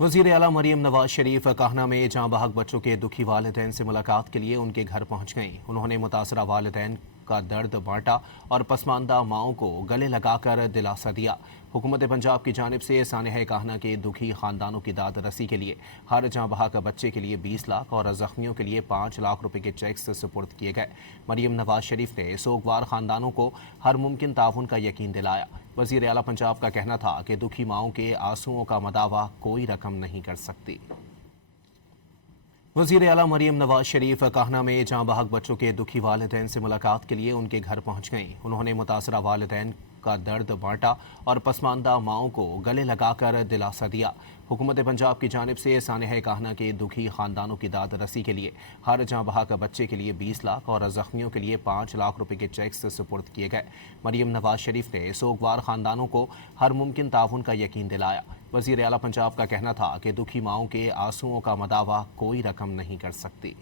वज़ीर आला मरीम नवाज शरीफ काहना में जहाँ बहक बच्चों के दुखी वालिदैन से मुलाकात के लिए उनके घर पहुँच गईं। उन्होंने मुतासरा वालिदैन का दर्द बांटा और पसमानदा माओं को गले लगाकर दिलासा दिया। हुकूमत पंजाब की जानिब से सानिया काहना के दुखी खानदानों की दाद रसी के लिए हर जहाँ बहक बच्चे के लिए 20 लाख और जख्मियों के लिए 5 लाख रुपए के चेक्स सुपुर्द किए गए। मरीम नवाज शरीफ ने सोगवार खानदानों को हर मुमकिन ताउन का यकीन दिलाया। वज़ीर आला पंजाब का कहना था कि दुखी माओं के आंसुओं का मदावा कोई रकम नहीं कर सकती। वज़ीर आला मरीम नवाज शरीफ काहना में जहाँ बहक बच्चों के दुखी वालिदैन से मुलाकात के लिए उनके घर पहुँच गईं। उन्होंने मुतासरा वालिदैन का दर्द बांटा और पसमानदा माओं को गले लगाकर दिलासा दिया। हुकूमत पंजाब की जानिब से सानिया काहना के दुखी खानदानों की दाद रसी के लिए हर जहाँ बहक बच्चे के लिए 20 लाख और जख्मियों के लिए 5 लाख रुपए के चेक्स सुपुर्द किए गए। मरीम नवाज शरीफ ने सोगवार खानदानों को हर मुमकिन ताउन का यकीन दिलाया। वज़ीर आला पंजाब का कहना था कि दुखी माओं के आंसुओं का मदावा कोई रकम नहीं कर सकती।